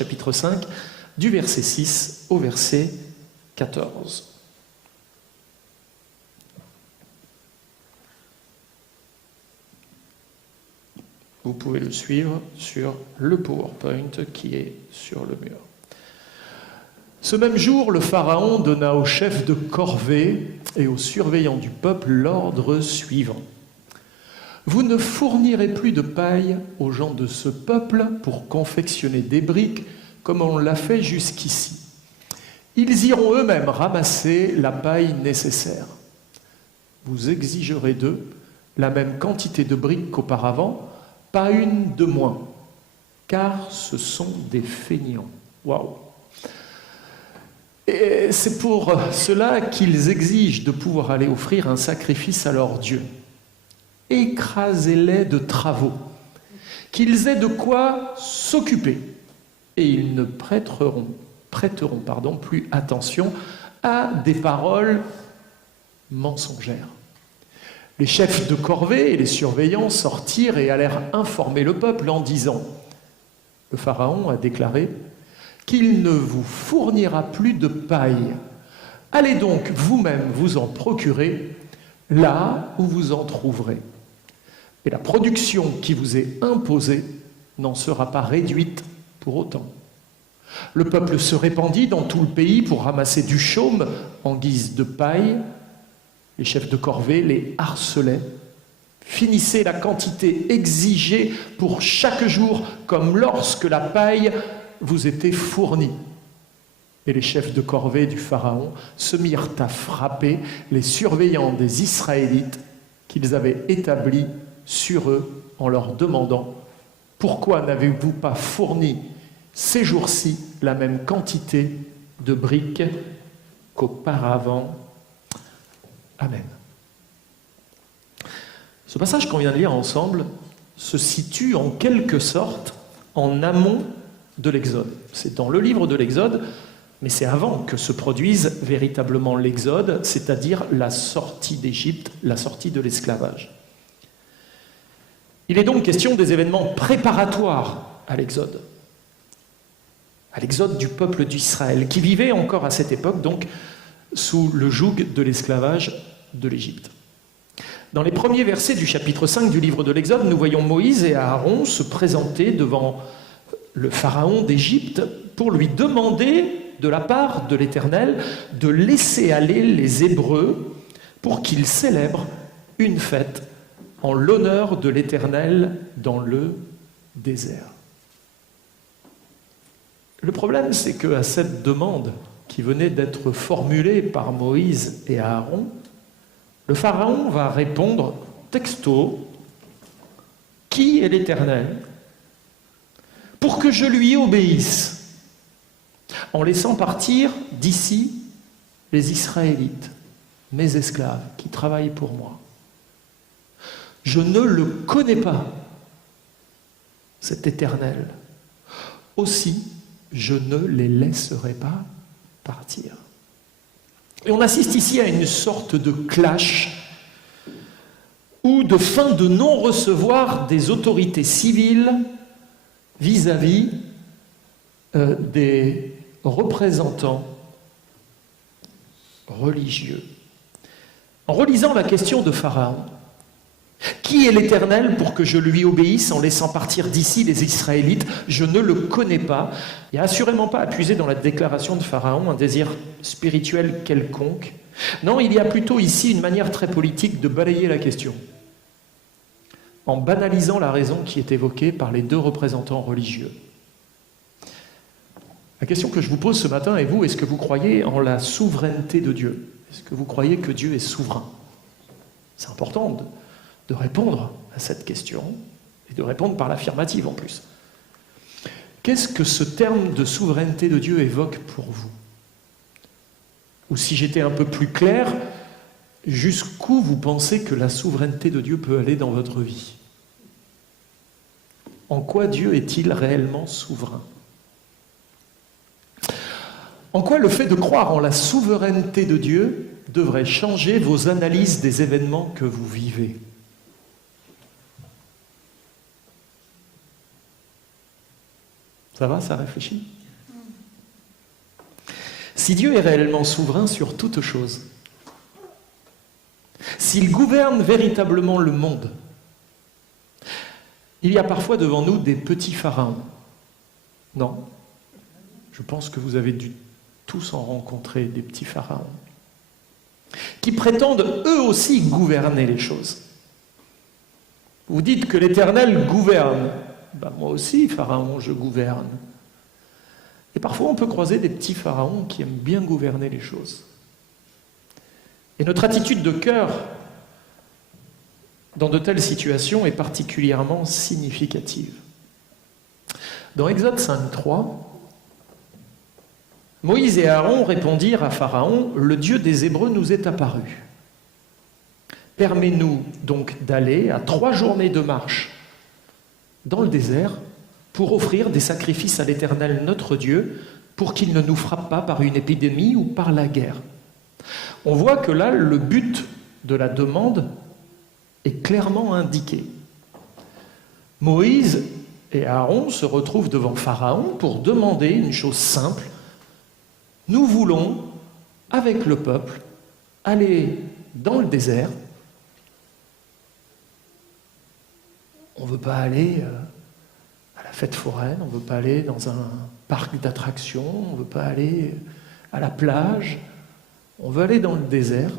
chapitre 5, du verset 6 au verset 14. Vous pouvez le suivre sur le PowerPoint qui est sur le mur. Ce même jour, le Pharaon donna au chef de corvée et aux surveillants du peuple l'ordre suivant. Vous ne fournirez plus de paille aux gens de ce peuple pour confectionner des briques comme on l'a fait jusqu'ici. Ils iront eux-mêmes ramasser la paille nécessaire. Vous exigerez d'eux la même quantité de briques qu'auparavant, pas une de moins, car ce sont des feignants. Waouh! Et c'est pour cela qu'ils exigent de pouvoir aller offrir un sacrifice à leur Dieu. Écrasez-les de travaux, qu'ils aient de quoi s'occuper, et ils ne prêteront plus attention à des paroles mensongères. Les chefs de corvée et les surveillants sortirent et allèrent informer le peuple en disant « Le Pharaon a déclaré qu'il ne vous fournira plus de paille. Allez donc vous-même vous en procurer là où vous en trouverez. Et la production qui vous est imposée n'en sera pas réduite pour autant. » Le peuple se répandit dans tout le pays pour ramasser du chaume en guise de paille. Les chefs de corvée les harcelaient. Finissez la quantité exigée pour chaque jour, comme lorsque la paille vous était fournie. Et les chefs de corvée du Pharaon se mirent à frapper les surveillants des Israélites qu'ils avaient établis sur eux en leur demandant « Pourquoi n'avez-vous pas fourni ces jours-ci la même quantité de briques qu'auparavant ?» Amen. Ce passage qu'on vient de lire ensemble se situe en quelque sorte en amont de l'Exode. C'est dans le livre de l'Exode, mais c'est avant que se produise véritablement l'Exode, c'est-à-dire la sortie d'Égypte, la sortie de l'esclavage. Il est donc question des événements préparatoires à l'Exode du peuple d'Israël, qui vivait encore à cette époque donc sous le joug de l'esclavage de l'Égypte. Dans les premiers versets du chapitre 5 du livre de l'Exode, nous voyons Moïse et Aaron se présenter devant le pharaon d'Égypte pour lui demander de la part de l'Éternel de laisser aller les Hébreux pour qu'ils célèbrent une fête en l'honneur de l'Éternel dans le désert. Le problème, c'est qu'à cette demande qui venait d'être formulée par Moïse et Aaron, le pharaon va répondre texto « Qui est l'Éternel ? Pour que je lui obéisse, en laissant partir d'ici les Israélites, mes esclaves, qui travaillent pour moi. Je ne le connais pas, cet Éternel. Aussi, je ne les laisserai pas partir. » Et on assiste ici à une sorte de clash ou de fin de non-recevoir des autorités civiles vis-à-vis des représentants religieux. En relisant la question de Pharaon, qui est l'Éternel pour que je lui obéisse en laissant partir d'ici les Israélites? Je ne le connais pas. Il n'y a assurément pas à puiser dans la déclaration de Pharaon un désir spirituel quelconque. Non, il y a plutôt ici une manière très politique de balayer la question, en banalisant la raison qui est évoquée par les deux représentants religieux. La question que je vous pose ce matin est vous, est-ce que vous croyez en la souveraineté de Dieu? Est-ce que vous croyez que Dieu est souverain? C'est important de répondre à cette question, et de répondre par l'affirmative en plus. Qu'est-ce que ce terme de souveraineté de Dieu évoque pour vous? Ou si j'étais un peu plus clair, jusqu'où vous pensez que la souveraineté de Dieu peut aller dans votre vie? En quoi Dieu est-il réellement souverain? En quoi le fait de croire en la souveraineté de Dieu devrait changer vos analyses des événements que vous vivez? Ça va, ça réfléchit? Si Dieu est réellement souverain sur toute chose, s'il gouverne véritablement le monde, il y a parfois devant nous des petits pharaons. Non? Je pense que vous avez dû tous en rencontrer, des petits pharaons, qui prétendent eux aussi gouverner les choses. Vous dites que l'Éternel gouverne. Ben, moi aussi, pharaon, je gouverne. Et parfois, on peut croiser des petits pharaons qui aiment bien gouverner les choses. Et notre attitude de cœur dans de telles situations est particulièrement significative. Dans Exode 5.3, Moïse et Aaron répondirent à Pharaon, « Le Dieu des Hébreux nous est apparu. Permets-nous donc d'aller à 3 journées de marche dans le désert pour offrir des sacrifices à l'Éternel notre Dieu, pour qu'il ne nous frappe pas par une épidémie ou par la guerre. » On voit que là, le but de la demande est clairement indiqué. Moïse et Aaron se retrouvent devant Pharaon pour demander une chose simple. Nous voulons, avec le peuple, aller dans le désert. On ne veut pas aller à la fête foraine, on ne veut pas aller dans un parc d'attractions, on ne veut pas aller à la plage. On veut aller dans le désert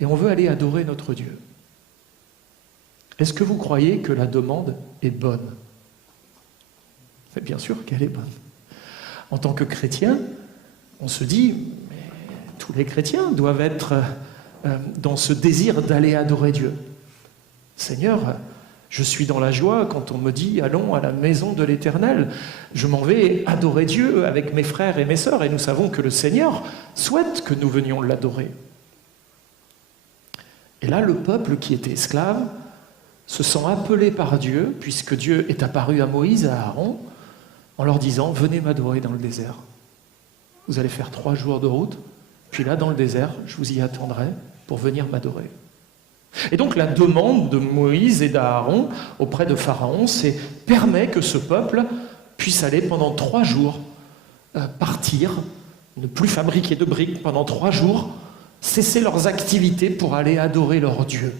et on veut aller adorer notre Dieu. Est-ce que vous croyez que la demande est bonne? Mais bien sûr qu'elle est bonne. En tant que chrétien, on se dit, mais tous les chrétiens doivent être dans ce désir d'aller adorer Dieu. Seigneur, je suis dans la joie quand on me dit « Allons à la maison de l'Éternel ». Je m'en vais adorer Dieu avec mes frères et mes sœurs, et nous savons que le Seigneur souhaite que nous venions l'adorer. Et là, le peuple qui était esclave se sent appelé par Dieu, puisque Dieu est apparu à Moïse et à Aaron, en leur disant « Venez m'adorer dans le désert. Vous allez faire 3 jours de route, puis là, dans le désert, je vous y attendrai pour venir m'adorer. » Et donc la demande de Moïse et d'Aaron auprès de Pharaon, c'est « Permets que ce peuple puisse aller pendant 3 jours, partir, ne plus fabriquer de briques pendant 3 jours, cesser leurs activités pour aller adorer leur Dieu. »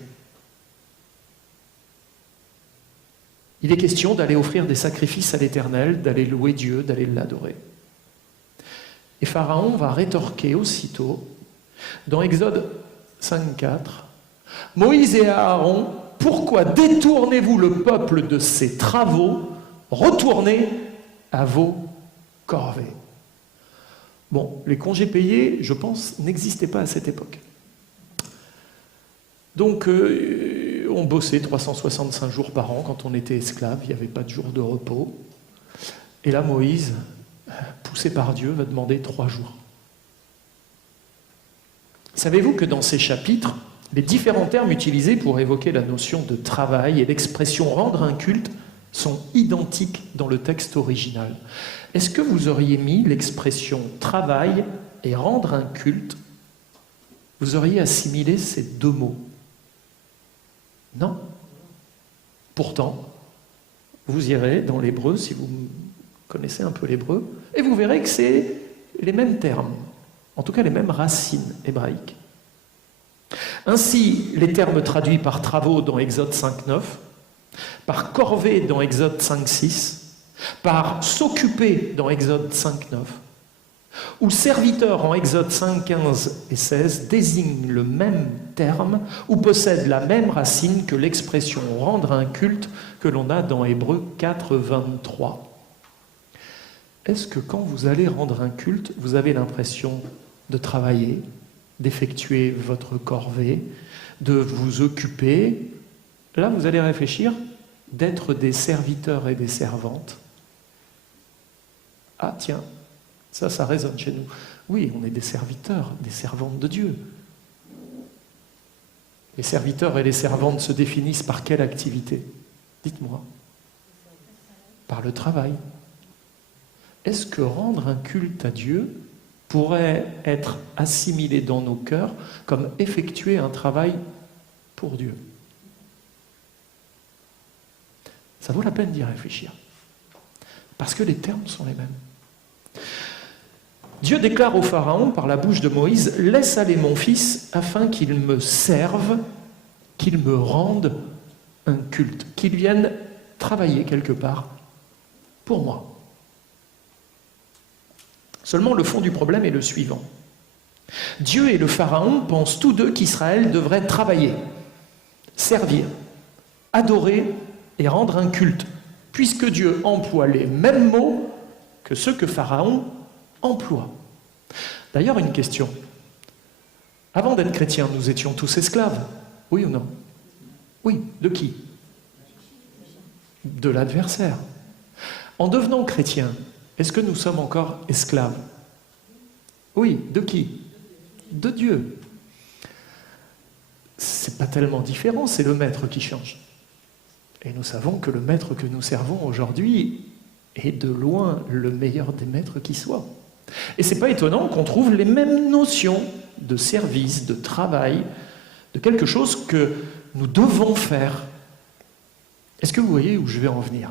Il est question d'aller offrir des sacrifices à l'Éternel, d'aller louer Dieu, d'aller l'adorer. Et Pharaon va rétorquer aussitôt, dans Exode 5.4, « Moïse et Aaron, pourquoi détournez-vous le peuple de ses travaux? Retournez à vos corvées. » Bon, les congés payés, je pense, n'existaient pas à cette époque. Donc, on bossait 365 jours par an quand on était esclave, il n'y avait pas de jour de repos. Et là, Moïse, poussé par Dieu, va demander 3 jours. Savez-vous que dans ces chapitres, les différents termes utilisés pour évoquer la notion de travail et l'expression « rendre un culte » sont identiques dans le texte original. Est-ce que vous auriez mis l'expression « travail » et « rendre un culte », vous auriez assimilé ces 2 mots? Non. Pourtant, vous irez dans l'hébreu, si vous connaissez un peu l'hébreu, et vous verrez que c'est les mêmes termes, en tout cas les mêmes racines hébraïques. Ainsi, les termes traduits par travaux dans Exode 5.9, par corvée dans Exode 5.6, par s'occuper dans Exode 5.9, ou serviteur en Exode 5.15 et 16 désignent le même terme ou possèdent la même racine que l'expression « rendre un culte » que l'on a dans Hébreux 4.23. Est-ce que quand vous allez rendre un culte, vous avez l'impression de travailler, d'effectuer votre corvée, de vous occuper? Là, vous allez réfléchir d'être des serviteurs et des servantes. Ah tiens, ça résonne chez nous. Oui, on est des serviteurs, des servantes de Dieu. Les serviteurs et les servantes se définissent par quelle activité? Dites-moi. Par le travail. Est-ce que rendre un culte à Dieu pourrait être assimilé dans nos cœurs comme effectuer un travail pour Dieu? Ça vaut la peine d'y réfléchir. Parce que les termes sont les mêmes. Dieu déclare au Pharaon, par la bouche de Moïse, « Laisse aller mon fils afin qu'il me serve, qu'il me rende un culte, qu'il vienne travailler quelque part pour moi. » Seulement, le fond du problème est le suivant. Dieu et le Pharaon pensent tous deux qu'Israël devrait travailler, servir, adorer et rendre un culte, puisque Dieu emploie les mêmes mots que ceux que Pharaon emploie. D'ailleurs, une question. Avant d'être chrétiens, nous étions tous esclaves, oui ou non? Oui, de qui? De l'adversaire. En devenant chrétiens, est-ce que nous sommes encore esclaves? Oui, de qui? De Dieu. C'est pas tellement différent, c'est le maître qui change. Et nous savons que le maître que nous servons aujourd'hui est de loin le meilleur des maîtres qui soit. Et c'est pas étonnant qu'on trouve les mêmes notions de service, de travail, de quelque chose que nous devons faire. Est-ce que vous voyez où je vais en venir?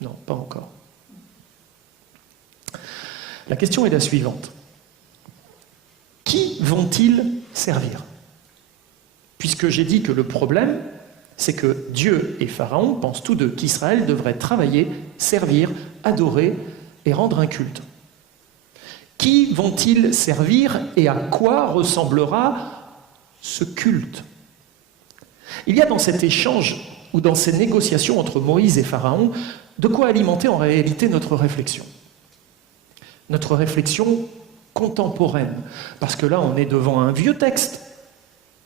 Non, pas encore. La question est la suivante. Qui vont-ils servir? Puisque j'ai dit que le problème, c'est que Dieu et Pharaon pensent tous deux qu'Israël devrait travailler, servir, adorer et rendre un culte. Qui vont-ils servir et à quoi ressemblera ce culte? Il y a dans cet échange ou dans ces négociations entre Moïse et Pharaon de quoi alimenter en réalité notre réflexion. Notre réflexion contemporaine. Parce que là, on est devant un vieux texte.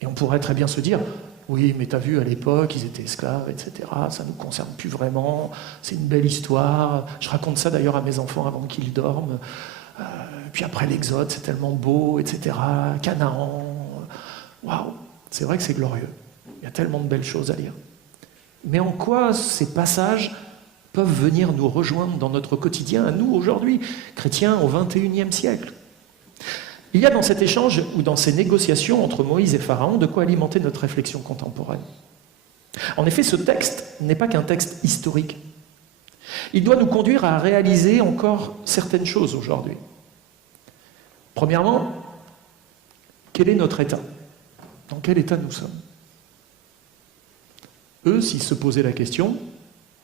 Et on pourrait très bien se dire, oui, mais t'as vu, à l'époque, ils étaient esclaves, etc. Ça ne nous concerne plus vraiment. C'est une belle histoire. Je raconte ça d'ailleurs à mes enfants avant qu'ils dorment. Puis après l'Exode, c'est tellement beau, etc. Canaan. Waouh, c'est vrai que c'est glorieux. Il y a tellement de belles choses à lire. Mais en quoi ces passages peuvent venir nous rejoindre dans notre quotidien, à nous aujourd'hui, chrétiens au XXIe siècle? Il y a dans cet échange ou dans ces négociations entre Moïse et Pharaon de quoi alimenter notre réflexion contemporaine. En effet, ce texte n'est pas qu'un texte historique. Il doit nous conduire à réaliser encore certaines choses aujourd'hui. Premièrement, quel est notre état? Dans quel état nous sommes? Eux, s'ils se posaient la question,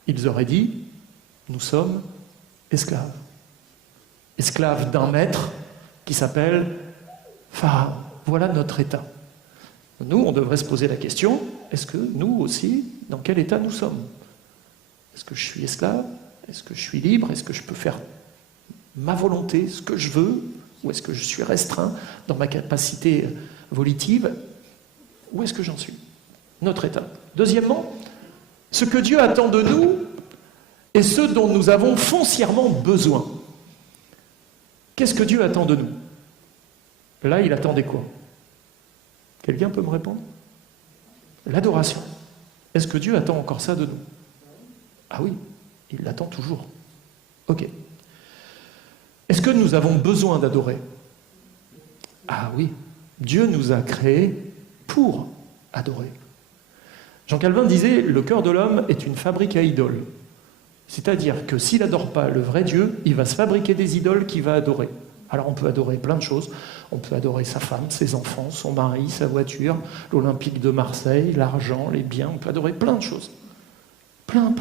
ils auraient dit, nous sommes esclaves. Esclaves d'un maître qui s'appelle Pharaon. Voilà notre état. Nous, on devrait se poser la question, est-ce que nous aussi, dans quel état nous sommes? Est-ce que je suis esclave? Est-ce que je suis libre? Est-ce que je peux faire ma volonté, ce que je veux? Ou est-ce que je suis restreint dans ma capacité volitive? Où est-ce que j'en suis? Notre état. Deuxièmement, ce que Dieu attend de nous et ce dont nous avons foncièrement besoin. Qu'est-ce que Dieu attend de nous? Là, il attendait quoi? Quelqu'un peut me répondre? L'adoration. Est-ce que Dieu attend encore ça de nous? Ah oui, il l'attend toujours. Ok. Est-ce que nous avons besoin d'adorer? Ah oui, Dieu nous a créés pour adorer. Jean Calvin disait, le cœur de l'homme est une fabrique à idoles. C'est-à-dire que s'il n'adore pas le vrai Dieu, il va se fabriquer des idoles qu'il va adorer. Alors on peut adorer plein de choses. On peut adorer sa femme, ses enfants, son mari, sa voiture, l'Olympique de Marseille, l'argent, les biens. On peut adorer plein de choses. Plein.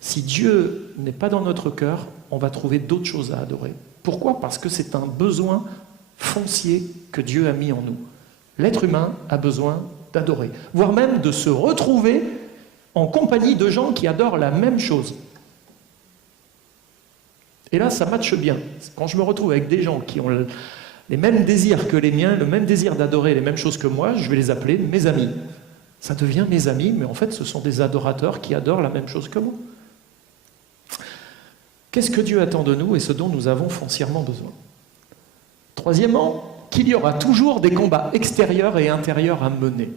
Si Dieu n'est pas dans notre cœur, on va trouver d'autres choses à adorer. Pourquoi? Parce que c'est un besoin foncier que Dieu a mis en nous. L'être humain a besoin d'adorer, voire même de se retrouver en compagnie de gens qui adorent la même chose. Et là, ça matche bien. Quand je me retrouve avec des gens qui ont les mêmes désirs que les miens, le même désir d'adorer les mêmes choses que moi, je vais les appeler mes amis. Ça devient mes amis, mais en fait, ce sont des adorateurs qui adorent la même chose que moi. Qu'est-ce que Dieu attend de nous et ce dont nous avons foncièrement besoin? Troisièmement, qu'il y aura toujours des combats extérieurs et intérieurs à mener.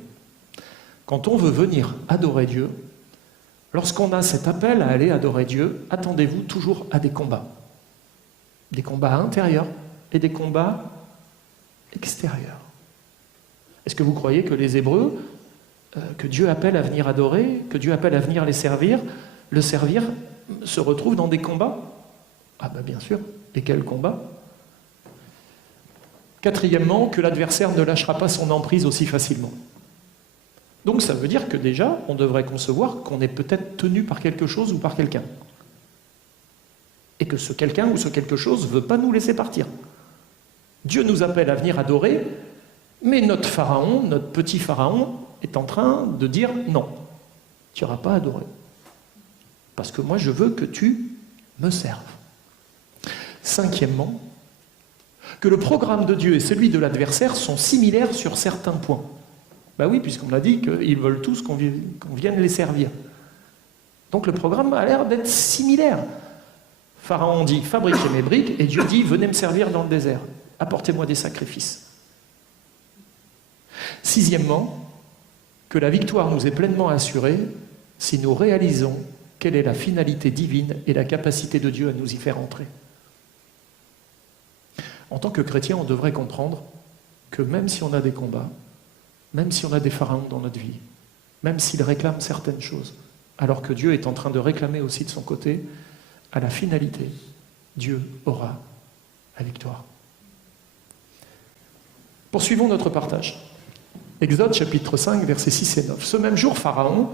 Quand on veut venir adorer Dieu, lorsqu'on a cet appel à aller adorer Dieu, attendez-vous toujours à des combats. Des combats intérieurs et des combats extérieurs. Est-ce que vous croyez que les Hébreux, que Dieu appelle à venir adorer, que Dieu appelle à venir les servir, le servir se retrouve dans des combats? Ah ben bien sûr. Et quels combats? Quatrièmement, que l'adversaire ne lâchera pas son emprise aussi facilement. Donc ça veut dire que déjà, on devrait concevoir qu'on est peut-être tenu par quelque chose ou par quelqu'un. Et que ce quelqu'un ou ce quelque chose ne veut pas nous laisser partir. Dieu nous appelle à venir adorer, mais notre pharaon, notre petit pharaon, est en train de dire non, tu n'iras pas adorer. Parce que moi, je veux que tu me serves. Cinquièmement, que le programme de Dieu et celui de l'adversaire sont similaires sur certains points. Ben oui, puisqu'on a dit qu'ils veulent tous qu'on vienne les servir. Donc le programme a l'air d'être similaire. Pharaon dit, fabriquez mes briques, et Dieu dit, venez me servir dans le désert. Apportez-moi des sacrifices. Sixièmement, que la victoire nous est pleinement assurée si nous réalisons quelle est la finalité divine et la capacité de Dieu à nous y faire entrer. En tant que chrétien, on devrait comprendre que même si on a des combats, même si on a des pharaons dans notre vie, même s'ils réclament certaines choses, alors que Dieu est en train de réclamer aussi de son côté, à la finalité, Dieu aura la victoire. Poursuivons notre partage. Exode chapitre 5, versets 6 et 9. Ce même jour, Pharaon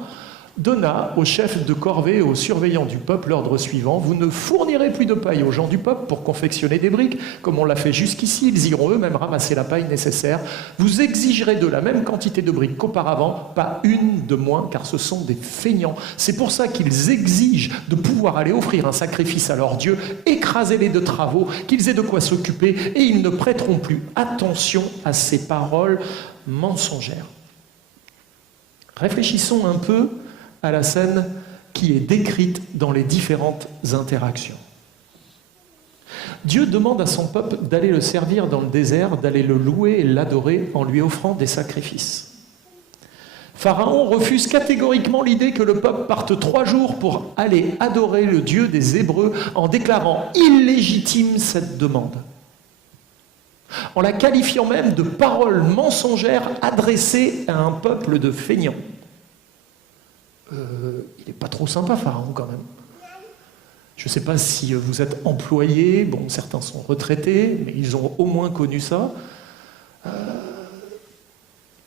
donna aux chefs de corvée et aux surveillants du peuple l'ordre suivant: vous ne fournirez plus de paille aux gens du peuple pour confectionner des briques, comme on l'a fait jusqu'ici, ils iront eux-mêmes ramasser la paille nécessaire. Vous exigerez de la même quantité de briques qu'auparavant, pas une de moins, car ce sont des feignants. C'est pour ça qu'ils exigent de pouvoir aller offrir un sacrifice à leur Dieu, écrasez-les de travaux, qu'ils aient de quoi s'occuper, et ils ne prêteront plus attention à ces paroles mensongères. Réfléchissons un peu à la scène qui est décrite dans les différentes interactions. Dieu demande à son peuple d'aller le servir dans le désert, d'aller le louer et l'adorer en lui offrant des sacrifices. Pharaon refuse catégoriquement l'idée que le peuple parte 3 jours pour aller adorer le Dieu des Hébreux en déclarant illégitime cette demande, en la qualifiant même de paroles mensongères adressées à un peuple de feignants. Il n'est pas trop sympa, Pharaon, quand même. Je ne sais pas si vous êtes employé, bon, certains sont retraités, mais ils ont au moins connu ça.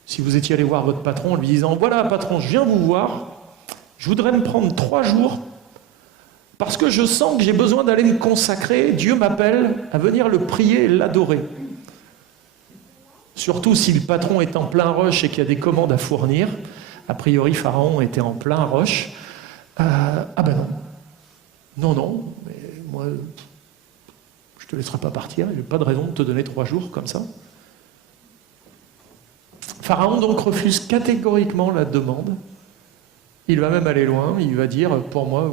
Si vous étiez allé voir votre patron en lui disant « Voilà, patron, je viens vous voir, je voudrais me prendre 3 jours, parce que je sens que j'ai besoin d'aller me consacrer, Dieu m'appelle à venir le prier et l'adorer. » Surtout si le patron est en plein rush et qu'il y a des commandes à fournir. A priori, Pharaon était en plein rush. Ah ben non. Non, mais moi, je ne te laisserai pas partir. Je n'ai pas de raison de te donner 3 jours comme ça. Pharaon donc refuse catégoriquement la demande. Il va même aller loin. Il va dire, pour moi,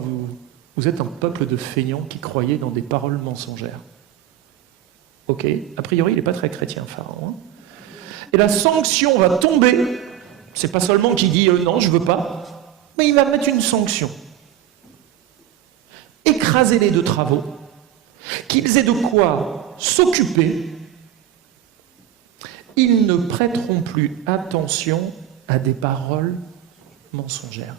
vous êtes un peuple de feignants qui croyez dans des paroles mensongères. Ok, a priori, il n'est pas très chrétien, Pharaon. Et la sanction va tomber. C'est pas seulement qu'il dit non, je veux pas, mais il va mettre une sanction. Écrasez-les de travaux, qu'ils aient de quoi s'occuper, ils ne prêteront plus attention à des paroles mensongères.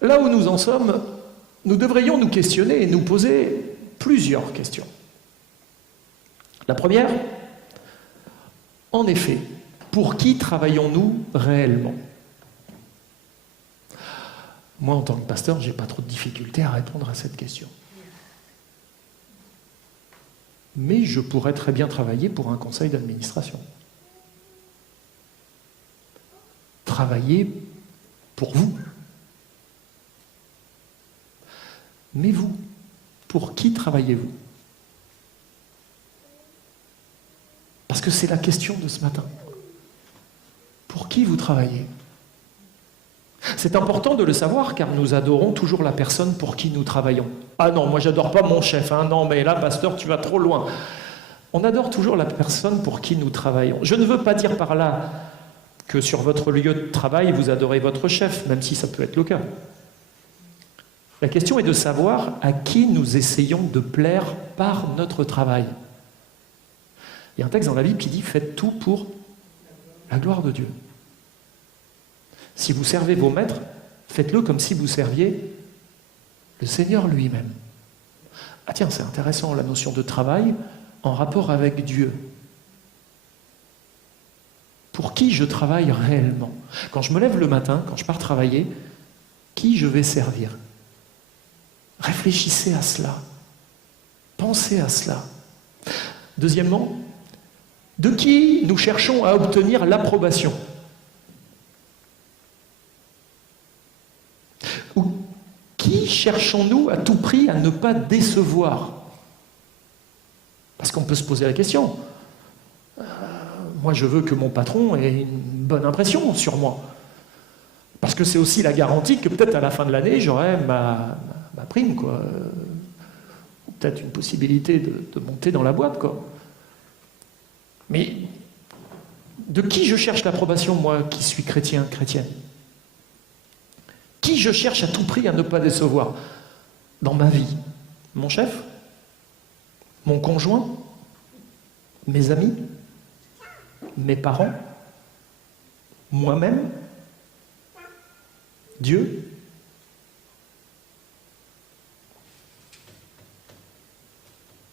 Là où nous en sommes, nous devrions nous questionner et nous poser plusieurs questions. La première, en effet, pour qui travaillons-nous réellement? Moi, en tant que pasteur, je n'ai pas trop de difficulté à répondre à cette question. Mais je pourrais très bien travailler pour un conseil d'administration. Travailler pour vous. Mais vous, pour qui travaillez-vous? Parce que c'est la question de ce matin. Pour qui vous travaillez? C'est important de le savoir car nous adorons toujours la personne pour qui nous travaillons. Ah non, moi j'adore pas mon chef, hein. Non mais là, pasteur, tu vas trop loin. On adore toujours la personne pour qui nous travaillons. Je ne veux pas dire par là que sur votre lieu de travail, vous adorez votre chef, même si ça peut être le cas. La question est de savoir à qui nous essayons de plaire par notre travail. Il y a un texte dans la Bible qui dit « Faites tout pour la gloire de Dieu ». Si vous servez vos maîtres, faites-le comme si vous serviez le Seigneur lui-même. Ah tiens, c'est intéressant, la notion de travail en rapport avec Dieu. Pour qui je travaille réellement? Quand je me lève le matin, quand je pars travailler, qui je vais servir? Réfléchissez à cela. Pensez à cela. Deuxièmement, de qui nous cherchons à obtenir l'approbation? Ou qui cherchons-nous à tout prix à ne pas décevoir? Parce qu'on peut se poser la question. Moi, je veux que mon patron ait une bonne impression sur moi. Parce que c'est aussi la garantie que peut-être à la fin de l'année, j'aurai ma prime, quoi. Ou peut-être une possibilité de monter dans la boîte, quoi. Mais de qui je cherche l'approbation, moi, qui suis chrétien, chrétienne? Qui je cherche à tout prix à ne pas décevoir dans ma vie? Mon chef? Mon conjoint? Mes amis? Mes parents? Moi-même? Dieu?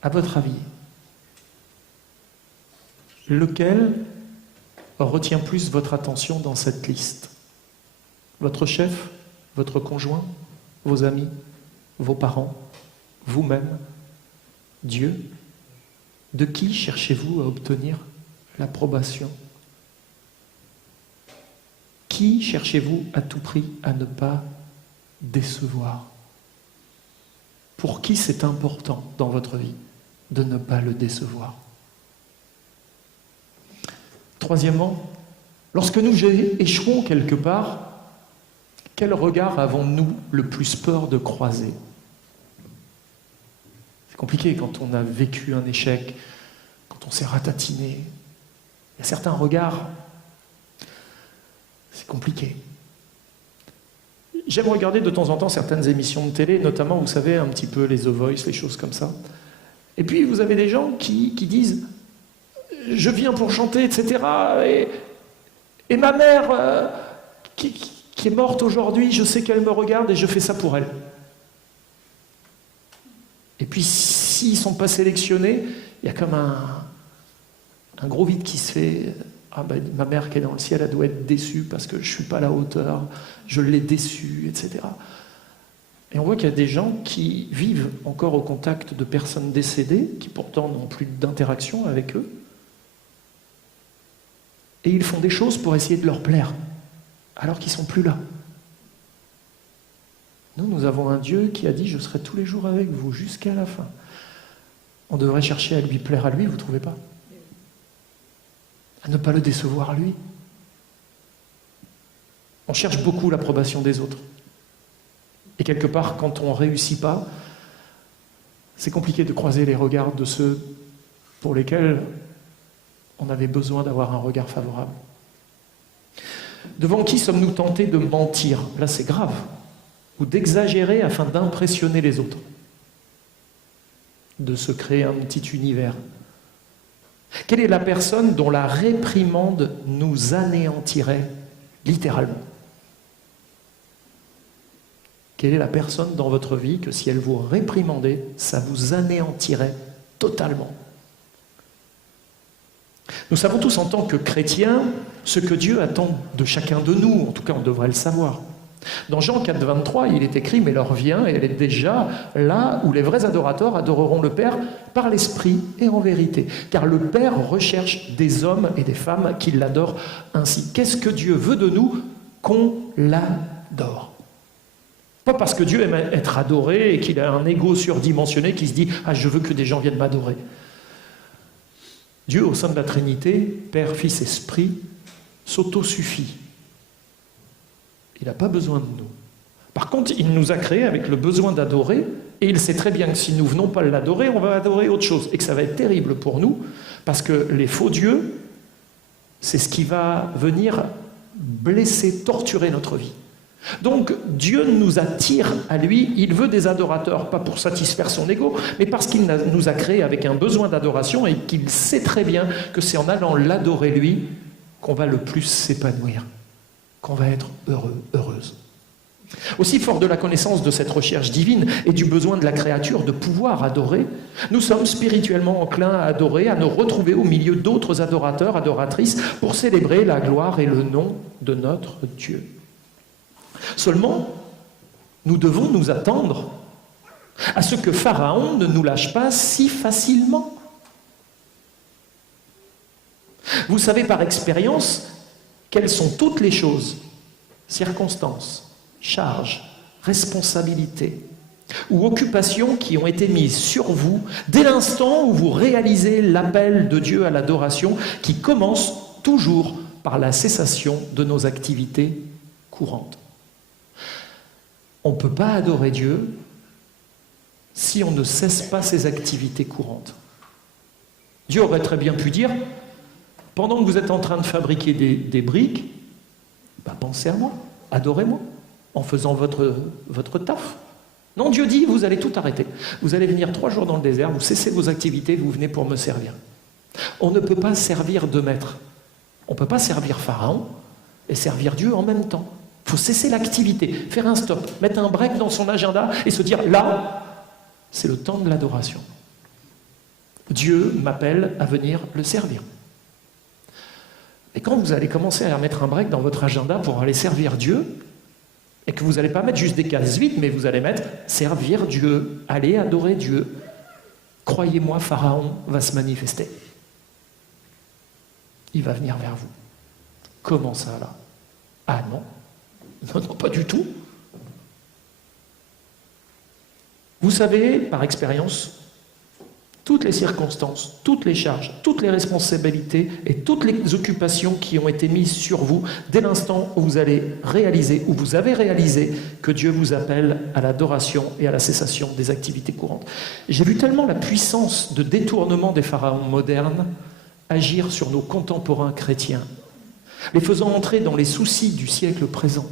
À votre avis, lequel retient plus votre attention dans cette liste? Votre chef? Votre conjoint? Vos amis? Vos parents? Vous-même? Dieu? De qui cherchez-vous à obtenir l'approbation? Qui cherchez-vous à tout prix à ne pas décevoir? Pour qui c'est important dans votre vie de ne pas le décevoir? Troisièmement, lorsque nous échouons quelque part, quel regard avons-nous le plus peur de croiser? C'est compliqué quand on a vécu un échec, quand on s'est ratatiné. Il y a certains regards, c'est compliqué. J'aime regarder de temps en temps certaines émissions de télé, notamment, vous savez, un petit peu les The Voice, les choses comme ça. Et puis, vous avez des gens qui disent « Je viens pour chanter, etc. Et ma mère, qui est morte aujourd'hui, je sais qu'elle me regarde et je fais ça pour elle. » Et puis, s'ils ne sont pas sélectionnés, il y a comme un gros vide qui se fait. Ah ben, ma mère qui est dans le ciel, elle doit être déçue parce que je ne suis pas à la hauteur, je l'ai déçue, etc. Et on voit qu'il y a des gens qui vivent encore au contact de personnes décédées, qui pourtant n'ont plus d'interaction avec eux. Et ils font des choses pour essayer de leur plaire, alors qu'ils ne sont plus là. Nous avons un Dieu qui a dit « Je serai tous les jours avec vous jusqu'à la fin ». On devrait chercher à lui plaire à lui, vous ne trouvez pas? À ne pas le décevoir lui. On cherche beaucoup l'approbation des autres. Et quelque part, quand on ne réussit pas, c'est compliqué de croiser les regards de ceux pour lesquels on avait besoin d'avoir un regard favorable. Devant qui sommes-nous tentés de mentir? Là, c'est grave. Ou d'exagérer afin d'impressionner les autres. De se créer un petit univers. Quelle est la personne dont la réprimande nous anéantirait littéralement? Quelle est la personne dans votre vie que si elle vous réprimandait, ça vous anéantirait totalement? Nous savons tous en tant que chrétiens ce que Dieu attend de chacun de nous, en tout cas on devrait le savoir. Dans Jean 4, 23, il est écrit « Mais l'heure vient, et elle est déjà là où les vrais adorateurs adoreront le Père par l'Esprit et en vérité. Car le Père recherche des hommes et des femmes qui l'adorent ainsi. » Qu'est-ce que Dieu veut de nous? Qu'on l'adore. Pas parce que Dieu aime être adoré et qu'il a un ego surdimensionné qui se dit « Ah, je veux que des gens viennent m'adorer. » Dieu, au sein de la Trinité, Père, Fils, Esprit, s'auto-suffit. Il n'a pas besoin de nous. Par contre, il nous a créés avec le besoin d'adorer, et il sait très bien que si nous ne venons pas l'adorer, on va adorer autre chose, et que ça va être terrible pour nous, parce que les faux dieux, c'est ce qui va venir blesser, torturer notre vie. Donc, Dieu nous attire à lui, il veut des adorateurs, pas pour satisfaire son ego, mais parce qu'il nous a créés avec un besoin d'adoration, et qu'il sait très bien que c'est en allant l'adorer lui qu'on va le plus s'épanouir. qu'on va être heureux, heureuse. Aussi fort de la connaissance de cette recherche divine et du besoin de la créature de pouvoir adorer, nous sommes spirituellement enclins à adorer, à nous retrouver au milieu d'autres adorateurs, adoratrices, pour célébrer la gloire et le nom de notre Dieu. Seulement, nous devons nous attendre à ce que Pharaon ne nous lâche pas si facilement. Vous savez par expérience quelles sont toutes les choses, circonstances, charges, responsabilités ou occupations qui ont été mises sur vous dès l'instant où vous réalisez l'appel de Dieu à l'adoration qui commence toujours par la cessation de nos activités courantes. On ne peut pas adorer Dieu si on ne cesse pas ses activités courantes. Dieu aurait très bien pu dire, pendant que vous êtes en train de fabriquer des briques, pensez à moi, adorez-moi, en faisant votre taf. Non, Dieu dit, vous allez tout arrêter. Vous allez venir 3 jours dans le désert, vous cessez vos activités, vous venez pour me servir. On ne peut pas servir 2 maîtres. On ne peut pas servir Pharaon et servir Dieu en même temps. Il faut cesser l'activité, faire un stop, mettre un break dans son agenda et se dire, là, c'est le temps de l'adoration. Dieu m'appelle à venir le servir. Et quand vous allez commencer à mettre un break dans votre agenda pour aller servir Dieu, et que vous n'allez pas mettre juste des cases vides, mais vous allez mettre « servir Dieu », « aller adorer Dieu », croyez-moi, Pharaon va se manifester. Il va venir vers vous. Comment ça, là? Ah non, non, pas du tout. Vous savez, par expérience, toutes les circonstances, toutes les charges, toutes les responsabilités et toutes les occupations qui ont été mises sur vous dès l'instant où vous allez réaliser, où vous avez réalisé que Dieu vous appelle à l'adoration et à la cessation des activités courantes. J'ai vu tellement la puissance de détournement des pharaons modernes agir sur nos contemporains chrétiens, les faisant entrer dans les soucis du siècle présent,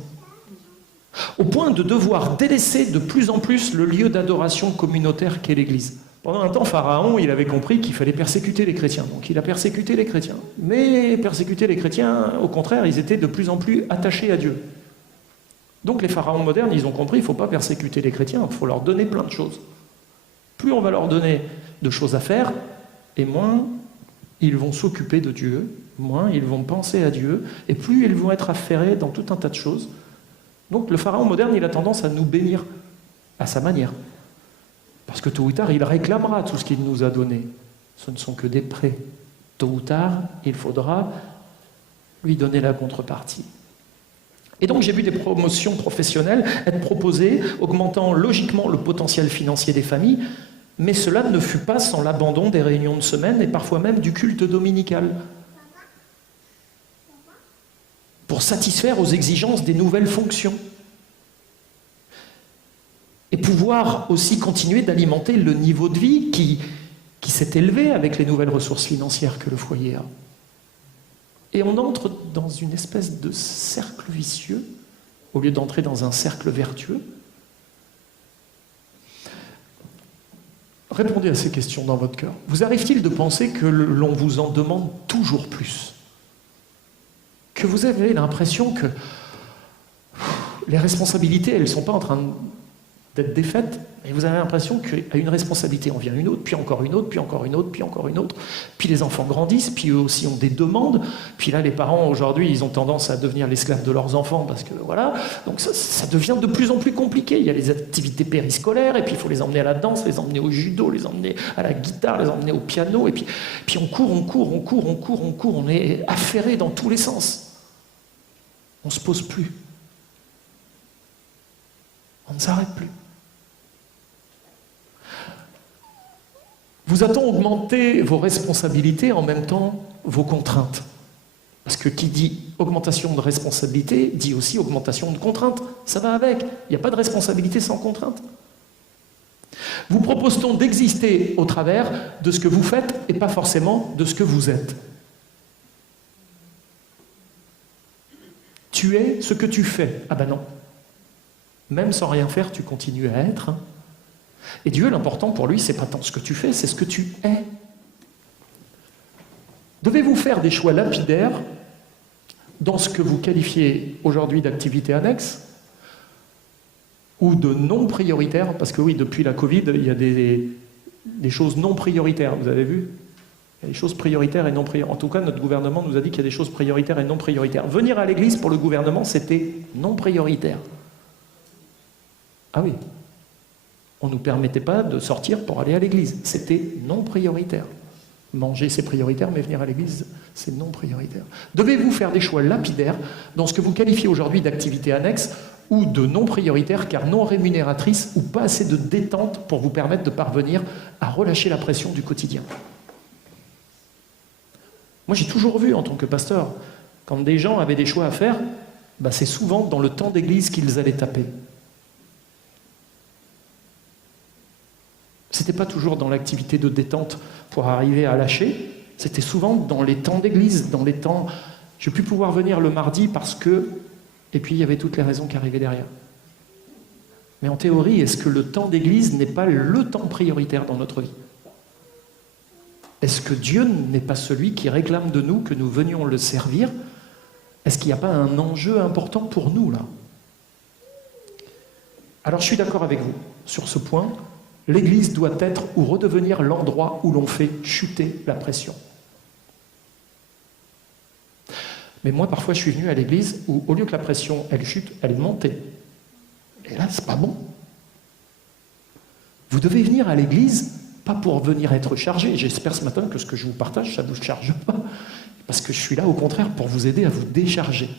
au point de devoir délaisser de plus en plus le lieu d'adoration communautaire qu'est l'Église. Pendant un temps, Pharaon, il avait compris qu'il fallait persécuter les chrétiens. Donc il a persécuté les chrétiens. Mais persécuter les chrétiens, au contraire, ils étaient de plus en plus attachés à Dieu. Donc les pharaons modernes, ils ont compris qu'il ne faut pas persécuter les chrétiens, il faut leur donner plein de choses. Plus on va leur donner de choses à faire, et moins ils vont s'occuper de Dieu, moins ils vont penser à Dieu, et plus ils vont être affairés dans tout un tas de choses. Donc le pharaon moderne, il a tendance à nous bénir à sa manière. Parce que tôt ou tard, il réclamera tout ce qu'il nous a donné. Ce ne sont que des prêts. Tôt ou tard, il faudra lui donner la contrepartie. Et donc j'ai vu des promotions professionnelles être proposées, augmentant logiquement le potentiel financier des familles, mais cela ne fut pas sans l'abandon des réunions de semaine et parfois même du culte dominical, pour satisfaire aux exigences des nouvelles fonctions. Et pouvoir aussi continuer d'alimenter le niveau de vie qui s'est élevé avec les nouvelles ressources financières que le foyer a. Et on entre dans une espèce de cercle vicieux, au lieu d'entrer dans un cercle vertueux. Répondez à ces questions dans votre cœur. Vous arrive-t-il de penser que l'on vous en demande toujours plus? Que vous avez l'impression que les responsabilités, elles ne sont pas en train d'être défaites, et vous avez l'impression qu'à une responsabilité en vient une autre, puis encore une autre, puis encore une autre, puis encore une autre, puis les enfants grandissent, puis eux aussi ont des demandes, puis là les parents aujourd'hui ils ont tendance à devenir l'esclave de leurs enfants, parce que voilà, donc ça devient de plus en plus compliqué. Il y a les activités périscolaires, et puis il faut les emmener à la danse, les emmener au judo, les emmener à la guitare, les emmener au piano, et puis on court, on est affairé dans tous les sens. On ne se pose plus. On ne s'arrête plus. Vous a-t-on augmenté vos responsabilités en même temps vos contraintes? Parce que qui dit augmentation de responsabilité dit aussi augmentation de contraintes. Ça va avec. Il n'y a pas de responsabilité sans contrainte. Vous propose-t-on d'exister au travers de ce que vous faites et pas forcément de ce que vous êtes? Tu es ce que tu fais. Ah ben non. Même sans rien faire, tu continues à être. Et Dieu, l'important pour lui, c'est pas tant ce que tu fais, c'est ce que tu es. Devez-vous faire des choix lapidaires dans ce que vous qualifiez aujourd'hui d'activité annexe ou de non prioritaire, parce que oui, depuis la Covid, il y a des choses non prioritaires, vous avez vu? Il y a des choses prioritaires et non prioritaires. En tout cas, notre gouvernement nous a dit qu'il y a des choses prioritaires et non prioritaires. Venir à l'église, pour le gouvernement, c'était non prioritaire. Ah oui. On ne nous permettait pas de sortir pour aller à l'église. C'était non prioritaire. Manger, c'est prioritaire, mais venir à l'église, c'est non prioritaire. Devez-vous faire des choix lapidaires dans ce que vous qualifiez aujourd'hui d'activité annexe ou de non prioritaire, car non rémunératrice ou pas assez de détente pour vous permettre de parvenir à relâcher la pression du quotidien? Moi, j'ai toujours vu, en tant que pasteur, quand des gens avaient des choix à faire, c'est souvent dans le temps d'église qu'ils allaient taper. C'était pas toujours dans l'activité de détente pour arriver à lâcher, c'était souvent dans les temps d'église, dans les temps... Je vais plus pouvoir venir le mardi parce que... Et puis il y avait toutes les raisons qui arrivaient derrière. Mais en théorie, est-ce que le temps d'église n'est pas le temps prioritaire dans notre vie? Est-ce que Dieu n'est pas celui qui réclame de nous que nous venions le servir? Est-ce qu'il n'y a pas un enjeu important pour nous, là? Alors je suis d'accord avec vous sur ce point. L'Église doit être ou redevenir l'endroit où l'on fait chuter la pression. Mais moi, parfois, je suis venu à l'Église où, au lieu que la pression, elle chute, elle montait. Et là, c'est pas bon. Vous devez venir à l'Église, pas pour venir être chargé. J'espère ce matin que ce que je vous partage, ça ne vous charge pas. Parce que je suis là, au contraire, pour vous aider à vous décharger.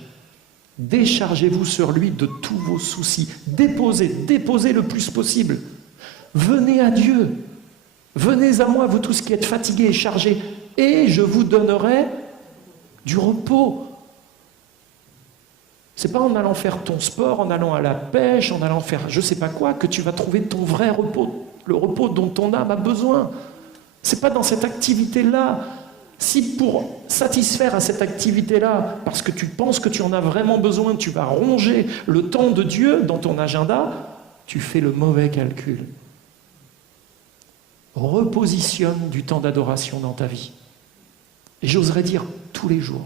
Déchargez-vous sur lui de tous vos soucis. Déposez le plus possible. Venez à Dieu. Venez à moi, vous tous qui êtes fatigués et chargés, et je vous donnerai du repos. C'est pas en allant faire ton sport, en allant à la pêche, en allant faire je sais pas quoi, que tu vas trouver ton vrai repos, le repos dont ton âme a besoin. C'est pas dans cette activité-là. Si pour satisfaire à cette activité-là, parce que tu penses que tu en as vraiment besoin, tu vas ronger le temps de Dieu dans ton agenda, tu fais le mauvais calcul. Repositionne du temps d'adoration dans ta vie. Et j'oserais dire tous les jours.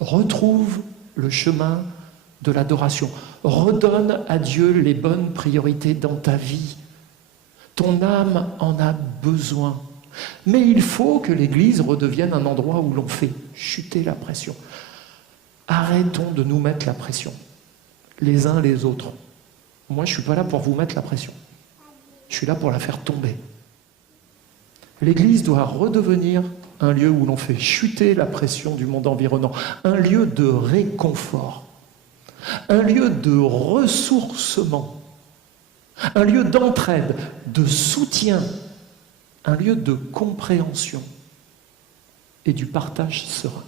Retrouve le chemin de l'adoration. Redonne à Dieu les bonnes priorités dans ta vie. Ton âme en a besoin. Mais il faut que l'Église redevienne un endroit où l'on fait chuter la pression. Arrêtons de nous mettre la pression, les uns les autres. Moi, je ne suis pas là pour vous mettre la pression. Je suis là pour la faire tomber. L'Église doit redevenir un lieu où l'on fait chuter la pression du monde environnant, un lieu de réconfort, un lieu de ressourcement, un lieu d'entraide, de soutien, un lieu de compréhension et du partage serein.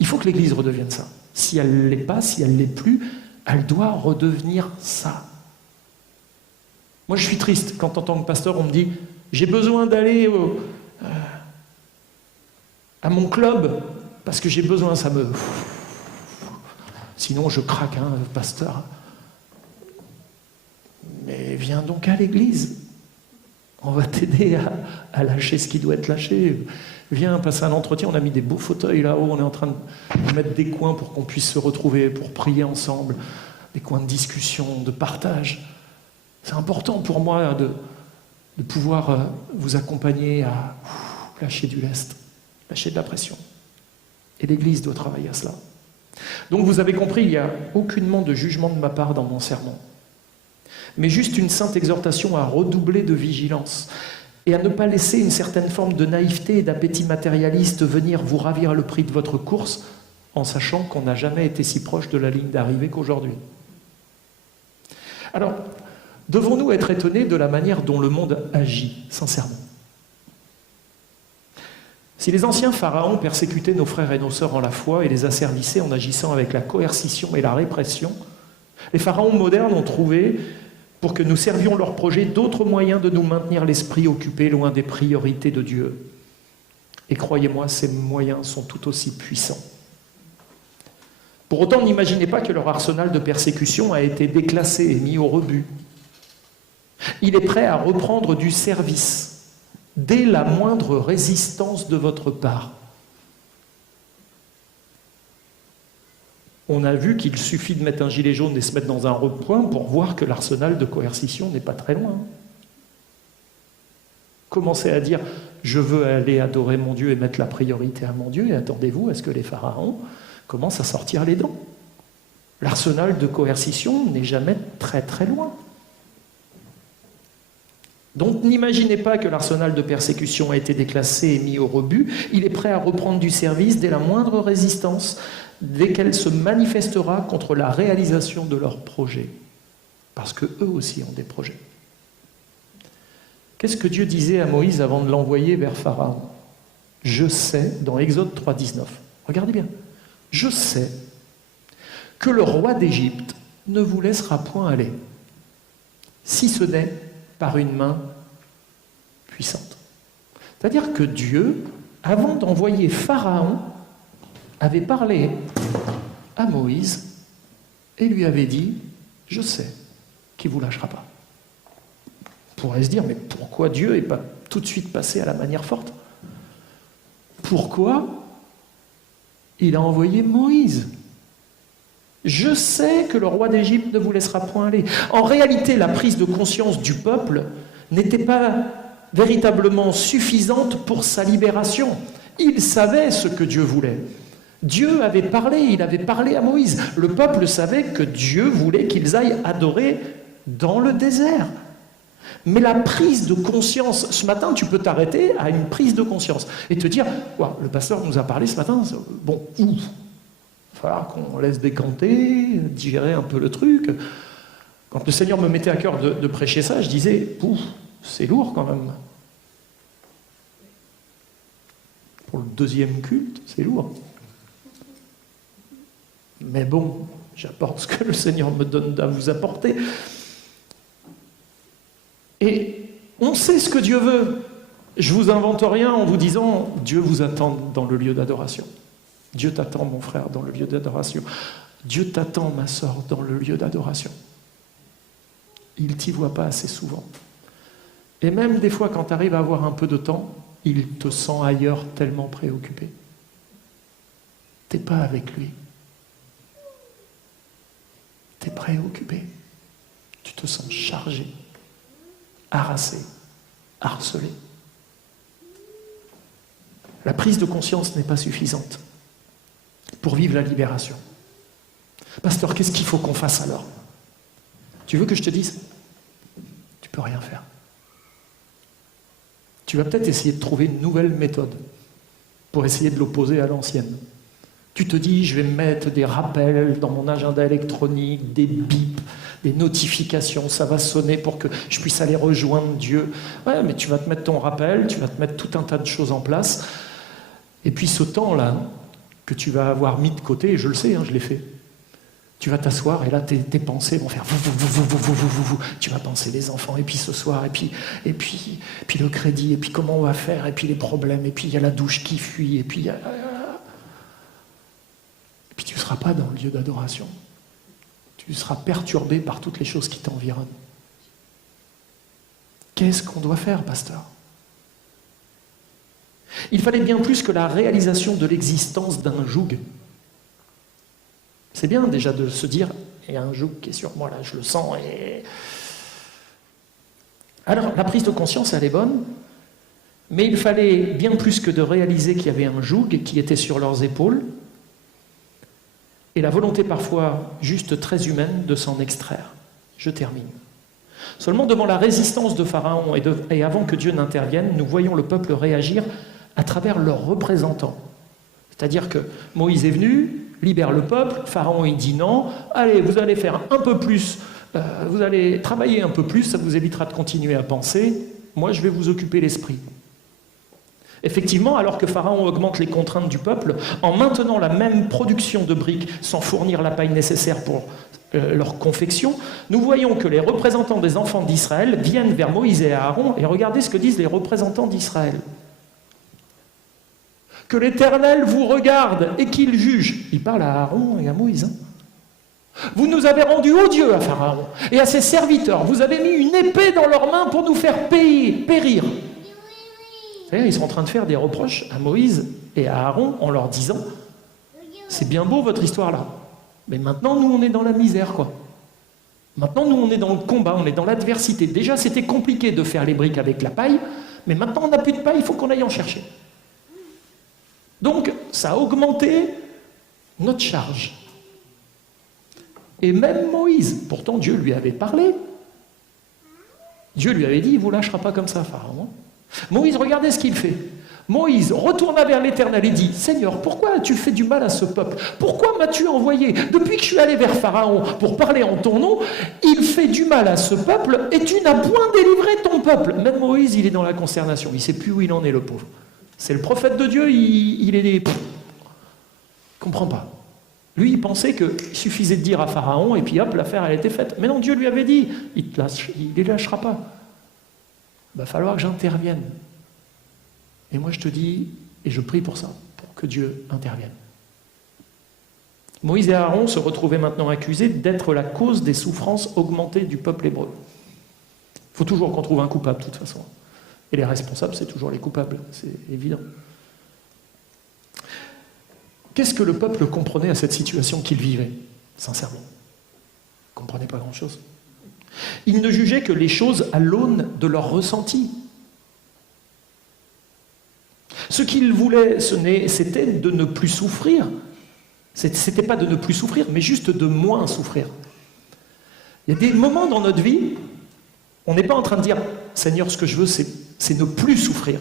Il faut que l'Église redevienne ça. Si elle ne l'est pas, si elle ne l'est plus, elle doit redevenir ça. Moi, je suis triste quand, en tant que pasteur, on me dit « J'ai besoin d'aller à mon club parce que j'ai besoin, ça me... Sinon, je craque, hein, pasteur. Mais viens donc à l'église. On va t'aider à lâcher ce qui doit être lâché. Viens passer un entretien, on a mis des beaux fauteuils là-haut, on est en train de mettre des coins pour qu'on puisse se retrouver, pour prier ensemble, des coins de discussion, de partage. C'est important pour moi de pouvoir vous accompagner à lâcher du lest, lâcher de la pression. Et l'Église doit travailler à cela. Donc vous avez compris, il n'y a aucunement de jugement de ma part dans mon sermon, mais juste une sainte exhortation à redoubler de vigilance et à ne pas laisser une certaine forme de naïveté et d'appétit matérialiste venir vous ravir le prix de votre course en sachant qu'on n'a jamais été si proche de la ligne d'arrivée qu'aujourd'hui. Alors, devons-nous être étonnés de la manière dont le monde agit, sincèrement? Si les anciens pharaons persécutaient nos frères et nos sœurs en la foi et les asservissaient en agissant avec la coercition et la répression, les pharaons modernes ont trouvé, pour que nous servions leur projet, d'autres moyens de nous maintenir l'esprit occupé loin des priorités de Dieu. Et croyez-moi, ces moyens sont tout aussi puissants. Pour autant, n'imaginez pas que leur arsenal de persécution a été déclassé et mis au rebut. Il est prêt à reprendre du service dès la moindre résistance de votre part. On a vu qu'il suffit de mettre un gilet jaune et se mettre dans un recoin pour voir que l'arsenal de coercition n'est pas très loin. Commencez à dire « je veux aller adorer mon Dieu et mettre la priorité à mon Dieu » et attendez-vous à ce que les pharaons commencent à sortir les dents. L'arsenal de coercition n'est jamais très très loin. Donc n'imaginez pas que l'arsenal de persécution a été déclassé et mis au rebut. Il est prêt à reprendre du service dès la moindre résistance, dès qu'elle se manifestera contre la réalisation de leurs projets. Parce qu'eux aussi ont des projets. Qu'est-ce que Dieu disait à Moïse avant de l'envoyer vers Pharaon? Je sais, dans Exode 3,19, regardez bien, je sais que le roi d'Égypte ne vous laissera point aller, si ce n'est par une main puissante. C'est-à-dire que Dieu, avant d'envoyer Pharaon, avait parlé à Moïse et lui avait dit « Je sais qu'il ne vous lâchera pas ». On pourrait se dire « Mais pourquoi Dieu n'est pas tout de suite passé à la manière forte ?» Pourquoi il a envoyé Moïse? Je sais que le roi d'Égypte ne vous laissera point aller. En réalité, la prise de conscience du peuple n'était pas véritablement suffisante pour sa libération. Il savait ce que Dieu voulait. Dieu avait parlé, il avait parlé à Moïse. Le peuple savait que Dieu voulait qu'ils aillent adorer dans le désert. Mais la prise de conscience, ce matin, tu peux t'arrêter à une prise de conscience et te dire, wow, le pasteur nous a parlé ce matin, bon, ouf. Il va falloir qu'on laisse décanter, digérer un peu le truc. Quand le Seigneur me mettait à cœur de prêcher ça, je disais, pouf, c'est lourd quand même. Pour le deuxième culte, c'est lourd. Mais bon, j'apporte ce que le Seigneur me donne à vous apporter. Et on sait ce que Dieu veut. Je ne vous invente rien en vous disant, Dieu vous attend dans le lieu d'adoration. Dieu t'attend, mon frère, dans le lieu d'adoration. Dieu t'attend, ma sœur, dans le lieu d'adoration. Il ne t'y voit pas assez souvent. Et même des fois, quand tu arrives à avoir un peu de temps, il te sent ailleurs tellement préoccupé. Tu n'es pas avec lui. Tu es préoccupé. Tu te sens chargé, harassé, harcelé. La prise de conscience n'est pas suffisante pour vivre la libération. Pasteur, qu'est-ce qu'il faut qu'on fasse alors? Tu veux que je te dise? Tu peux rien faire. Tu vas peut-être essayer de trouver une nouvelle méthode pour essayer de l'opposer à l'ancienne. Tu te dis, je vais mettre des rappels dans mon agenda électronique, des bips, des notifications, ça va sonner pour que je puisse aller rejoindre Dieu. Ouais, mais tu vas te mettre ton rappel, tu vas te mettre tout un tas de choses en place. Et puis ce temps-là, que tu vas avoir mis de côté, et je le sais, je l'ai fait, tu vas t'asseoir et là tes pensées vont faire tu vas penser les enfants, et puis ce soir, et puis le crédit, et puis comment on va faire, et puis les problèmes, et puis il y a la douche qui fuit, et puis il y a... Et puis tu ne seras pas dans le lieu d'adoration. Tu seras perturbé par toutes les choses qui t'environnent. Qu'est-ce qu'on doit faire, pasteur? Il fallait bien plus que la réalisation de l'existence d'un joug. C'est bien déjà de se dire, il y a un joug qui est sur moi, là, je le sens. Et... Alors, la prise de conscience, elle est bonne, mais il fallait bien plus que de réaliser qu'il y avait un joug qui était sur leurs épaules, et la volonté parfois juste très humaine de s'en extraire. Je termine. Seulement devant la résistance de Pharaon et avant que Dieu n'intervienne, nous voyons le peuple réagir à travers leurs représentants. C'est-à-dire que Moïse est venu, libère le peuple, Pharaon il dit non, allez, vous allez faire un peu plus, vous allez travailler un peu plus, ça vous évitera de continuer à penser, moi je vais vous occuper l'esprit. Effectivement, alors que Pharaon augmente les contraintes du peuple, en maintenant la même production de briques sans fournir la paille nécessaire pour leur confection, nous voyons que les représentants des enfants d'Israël viennent vers Moïse et Aaron, et regardez ce que disent les représentants d'Israël. Que l'Éternel vous regarde et qu'il juge. Il parle à Aaron et à Moïse. Vous nous avez rendus odieux à Pharaon et à ses serviteurs. Vous avez mis une épée dans leurs mains pour nous faire périr. Ils sont en train de faire des reproches à Moïse et à Aaron en leur disant « C'est bien beau votre histoire là, Mais maintenant, nous, on est dans la misère, quoi. Maintenant, nous, on est dans le combat, on est dans l'adversité. Déjà, c'était compliqué de faire les briques avec la paille, mais maintenant, on n'a plus de paille, il faut qu'on aille en chercher. Donc, ça a augmenté notre charge. Et même Moïse, pourtant Dieu lui avait parlé. Dieu lui avait dit, il ne vous lâchera pas comme ça, Pharaon. Moïse, regardez ce qu'il fait. Moïse retourna vers l'Éternel et dit, Seigneur, pourquoi as-tu fait du mal à ce peuple? Pourquoi m'as-tu envoyé? Depuis que je suis allé vers Pharaon pour parler en ton nom, il fait du mal à ce peuple et tu n'as point délivré ton peuple. Même Moïse, il est dans la consternation. Il ne sait plus où il en est, le pauvre. C'est le prophète de Dieu, il est... Il comprend pas. Lui, il pensait qu'il suffisait de dire à Pharaon et puis hop, l'affaire, elle était faite. Mais non, Dieu lui avait dit, il ne les lâchera pas. Il va falloir que j'intervienne. Et moi, je te dis, et je prie pour ça, pour que Dieu intervienne. Moïse et Aaron se retrouvaient maintenant accusés d'être la cause des souffrances augmentées du peuple hébreu. Il faut toujours qu'on trouve un coupable, de toute façon. Et les responsables, c'est toujours les coupables, c'est évident. Qu'est-ce que le peuple comprenait à cette situation qu'il vivait, sincèrement? Il ne comprenait pas grand-chose. Il ne jugeait que les choses à l'aune de leur ressenti. Ce qu'il voulait, c'était de ne plus souffrir. C'était pas de ne plus souffrir, mais juste de moins souffrir. Il y a des moments dans notre vie, on n'est pas en train de dire « Seigneur, ce que je veux, c'est ne plus souffrir ».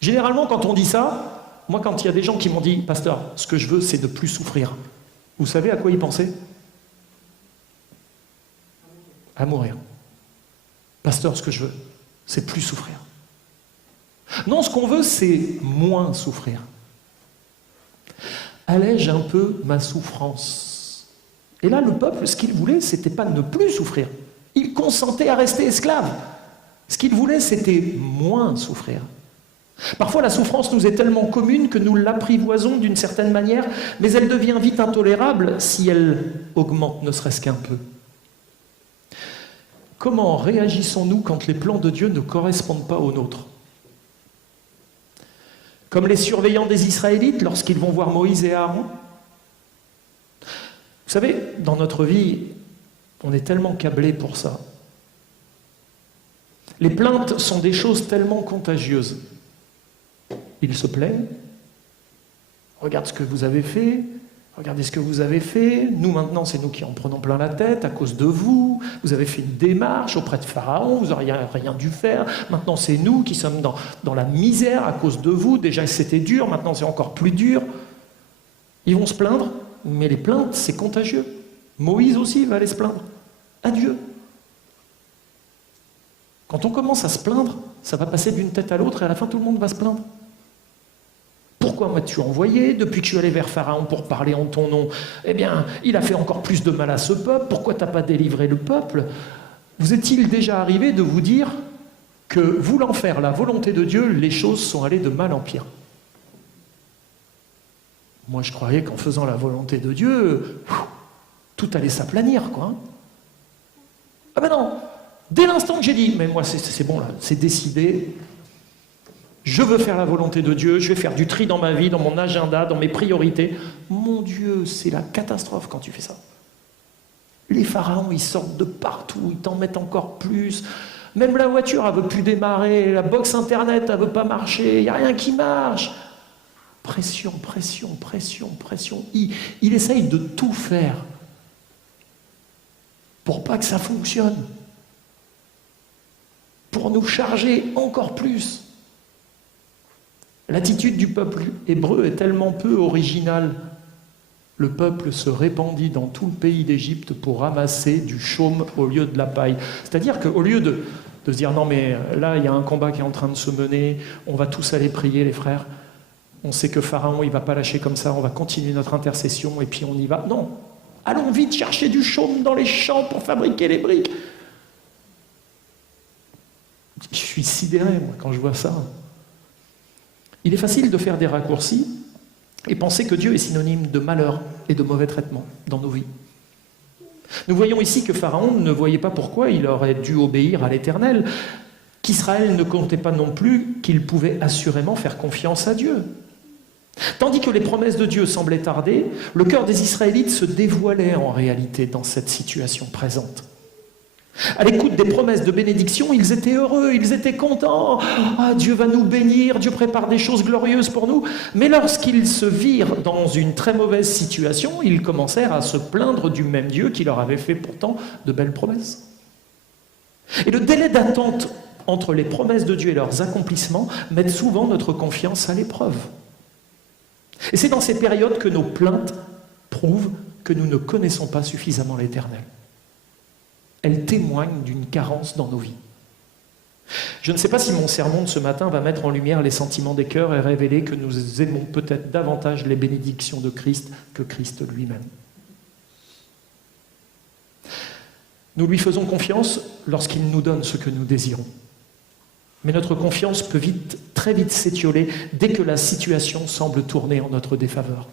Généralement, quand on dit ça, moi, quand il y a des gens qui m'ont dit « Pasteur, ce que je veux, c'est ne plus souffrir », vous savez à quoi ils pensaient? À mourir. Pasteur, ce que je veux, c'est plus souffrir. Non, ce qu'on veut, c'est moins souffrir. Allège un peu ma souffrance. Et là, le peuple, ce qu'il voulait, c'était pas ne plus souffrir. Il consentait à rester esclave. Ce qu'il voulait, c'était moins souffrir. Parfois, la souffrance nous est tellement commune que nous l'apprivoisons d'une certaine manière, mais elle devient vite intolérable si elle augmente ne serait-ce qu'un peu. Comment réagissons-nous quand les plans de Dieu ne correspondent pas aux nôtres? Comme les surveillants des Israélites lorsqu'ils vont voir Moïse et Aaron. Vous savez, dans notre vie, on est tellement câblés pour ça. Les plaintes sont des choses tellement contagieuses. Ils se plaignent. Regarde ce que vous avez fait. Regardez ce que vous avez fait. Nous, maintenant, c'est nous qui en prenons plein la tête à cause de vous. Vous avez fait une démarche auprès de Pharaon. Vous n'auriez rien dû faire. Maintenant, c'est nous qui sommes dans la misère à cause de vous. Déjà, c'était dur. Maintenant, c'est encore plus dur. Ils vont se plaindre. Mais les plaintes, c'est contagieux. Moïse aussi va aller se plaindre. À Dieu. Quand on commence à se plaindre, ça va passer d'une tête à l'autre et à la fin, tout le monde va se plaindre. Pourquoi m'as-tu envoyé? Depuis que je suis allé vers Pharaon pour parler en ton nom, eh bien, il a fait encore plus de mal à ce peuple. Pourquoi tu n'as pas délivré le peuple? Vous est-il déjà arrivé de vous dire que, voulant faire la volonté de Dieu, les choses sont allées de mal en pire? Moi, je croyais qu'en faisant la volonté de Dieu, tout allait s'aplanir, quoi. Ah ben non! Dès l'instant que j'ai dit, mais moi, c'est bon, là, c'est décidé... Je veux faire la volonté de Dieu, je vais faire du tri dans ma vie, dans mon agenda, dans mes priorités. Mon Dieu, c'est la catastrophe quand tu fais ça. Les pharaons, ils sortent de partout, ils t'en mettent encore plus. Même la voiture, elle ne veut plus démarrer, la box internet, elle ne veut pas marcher, il n'y a rien qui marche. Pression, pression, pression, pression. Il essaye de tout faire pour pas que ça fonctionne. Pour nous charger encore plus. L'attitude du peuple hébreu est tellement peu originale. Le peuple se répandit dans tout le pays d'Égypte pour ramasser du chaume au lieu de la paille. C'est-à-dire qu'au lieu de se dire « Non mais là, il y a un combat qui est en train de se mener, on va tous aller prier les frères, on sait que Pharaon, il ne va pas lâcher comme ça, on va continuer notre intercession et puis on y va. » Non, allons vite chercher du chaume dans les champs pour fabriquer les briques. Je suis sidéré, moi, quand je vois ça. Il est facile de faire des raccourcis et penser que Dieu est synonyme de malheur et de mauvais traitement dans nos vies. Nous voyons ici que Pharaon ne voyait pas pourquoi il aurait dû obéir à l'Éternel, qu'Israël ne comptait pas non plus qu'il pouvait assurément faire confiance à Dieu. Tandis que les promesses de Dieu semblaient tarder, le cœur des Israélites se dévoilait en réalité dans cette situation présente. À l'écoute des promesses de bénédiction, ils étaient heureux, ils étaient contents. Ah, Dieu va nous bénir, Dieu prépare des choses glorieuses pour nous. Mais lorsqu'ils se virent dans une très mauvaise situation, ils commencèrent à se plaindre du même Dieu qui leur avait fait pourtant de belles promesses. Et le délai d'attente entre les promesses de Dieu et leurs accomplissements met souvent notre confiance à l'épreuve. Et c'est dans ces périodes que nos plaintes prouvent que nous ne connaissons pas suffisamment l'Éternel. Elles témoignent d'une carence dans nos vies. Je ne sais pas si mon sermon de ce matin va mettre en lumière les sentiments des cœurs et révéler que nous aimons peut-être davantage les bénédictions de Christ que Christ lui-même. Nous lui faisons confiance lorsqu'il nous donne ce que nous désirons. Mais notre confiance peut très vite s'étioler dès que la situation semble tourner en notre défaveur.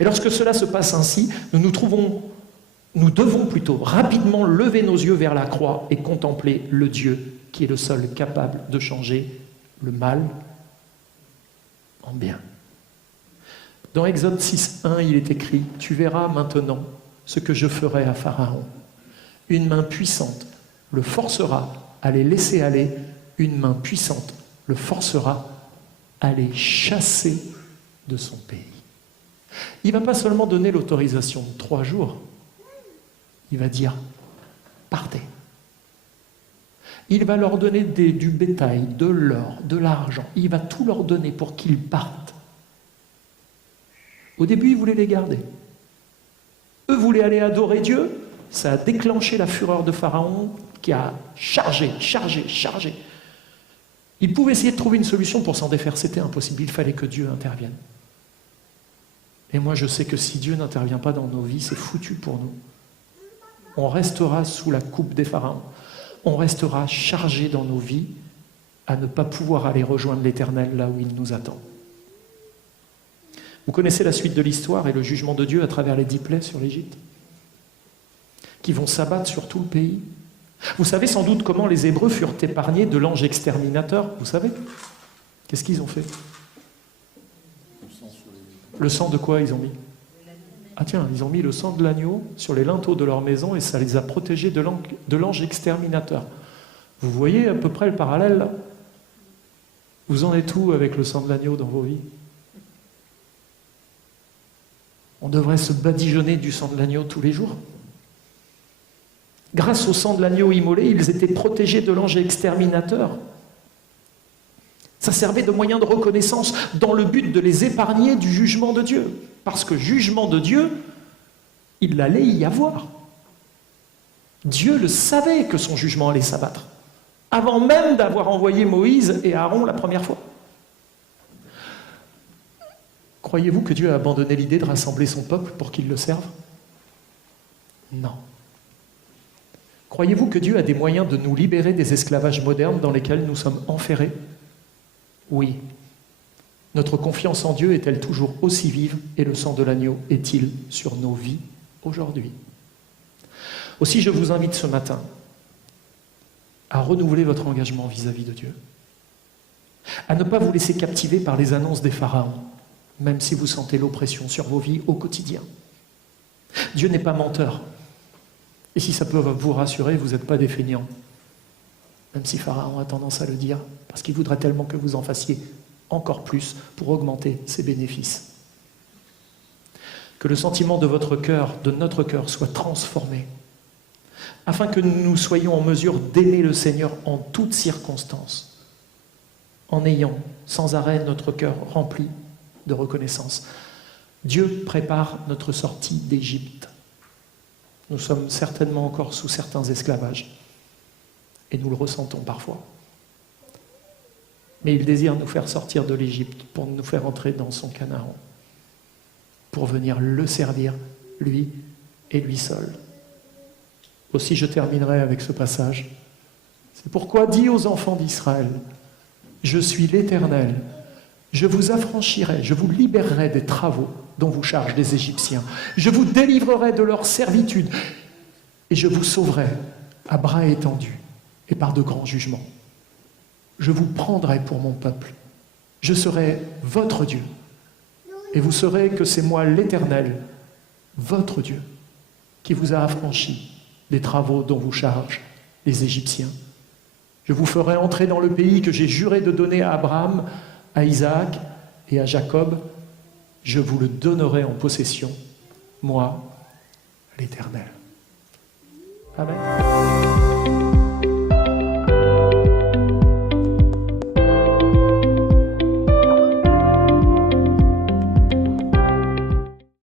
Et lorsque cela se passe ainsi, nous devons plutôt rapidement lever nos yeux vers la croix et contempler le Dieu qui est le seul capable de changer le mal en bien. Dans Exode 6.1, il est écrit « Tu verras maintenant ce que je ferai à Pharaon. Une main puissante le forcera à les laisser aller, une main puissante le forcera à les chasser de son pays. » Il ne va pas seulement donner l'autorisation de 3 jours, il va dire « partez ». Il va leur donner du bétail, de l'or, de l'argent, il va tout leur donner pour qu'ils partent. Au début, ils voulaient les garder. Eux voulaient aller adorer Dieu, ça a déclenché la fureur de Pharaon qui a chargé. Il pouvait essayer de trouver une solution pour s'en défaire, c'était impossible, il fallait que Dieu intervienne. Et moi je sais que si Dieu n'intervient pas dans nos vies, c'est foutu pour nous. On restera sous la coupe des pharaons, on restera chargé dans nos vies à ne pas pouvoir aller rejoindre l'Éternel là où il nous attend. Vous connaissez la suite de l'histoire et le jugement de Dieu à travers les 10 plaies sur l'Égypte, qui vont s'abattre sur tout le pays. Vous savez sans doute comment les Hébreux furent épargnés de l'ange exterminateur, vous savez? Qu'est-ce qu'ils ont fait? Le sang de quoi ils ont mis? Ah tiens, ils ont mis le sang de l'agneau sur les linteaux de leur maison et ça les a protégés de l'ange exterminateur. Vous voyez à peu près le parallèle là? Vous en êtes où avec le sang de l'agneau dans vos vies? On devrait se badigeonner du sang de l'agneau tous les jours. Grâce au sang de l'agneau immolé, ils étaient protégés de l'ange exterminateur. Ça servait de moyen de reconnaissance dans le but de les épargner du jugement de Dieu. Parce que jugement de Dieu, il allait y avoir. Dieu le savait que son jugement allait s'abattre, avant même d'avoir envoyé Moïse et Aaron la première fois. Croyez-vous que Dieu a abandonné l'idée de rassembler son peuple pour qu'il le serve? Non. Croyez-vous que Dieu a des moyens de nous libérer des esclavages modernes dans lesquels nous sommes enferrés? Oui. Notre confiance en Dieu est-elle toujours aussi vive et le sang de l'agneau est-il sur nos vies aujourd'hui? Aussi, je vous invite ce matin à renouveler votre engagement vis-à-vis de Dieu, à ne pas vous laisser captiver par les annonces des pharaons, même si vous sentez l'oppression sur vos vies au quotidien. Dieu n'est pas menteur. Et si ça peut vous rassurer, vous n'êtes pas des feignants. Même si Pharaon a tendance à le dire, parce qu'il voudrait tellement que vous en fassiez encore plus pour augmenter ses bénéfices. Que le sentiment de votre cœur, de notre cœur, soit transformé, afin que nous soyons en mesure d'aimer le Seigneur en toutes circonstances, en ayant sans arrêt notre cœur rempli de reconnaissance. Dieu prépare notre sortie d'Égypte. Nous sommes certainement encore sous certains esclavages, et nous le ressentons parfois. Mais il désire nous faire sortir de l'Égypte pour nous faire entrer dans son Canaan, pour venir le servir, lui et lui seul. Aussi, je terminerai avec ce passage. C'est pourquoi dis aux enfants d'Israël, « Je suis l'Éternel, je vous affranchirai, je vous libérerai des travaux dont vous chargent les Égyptiens. Je vous délivrerai de leur servitude et je vous sauverai à bras étendus et par de grands jugements. Je vous prendrai pour mon peuple. Je serai votre Dieu et vous saurez que c'est moi l'Éternel, votre Dieu, qui vous a affranchi des travaux dont vous chargent les Égyptiens. Je vous ferai entrer dans le pays que j'ai juré de donner à Abraham, à Isaac et à Jacob. Je vous le donnerai en possession, moi, l'Éternel. Amen.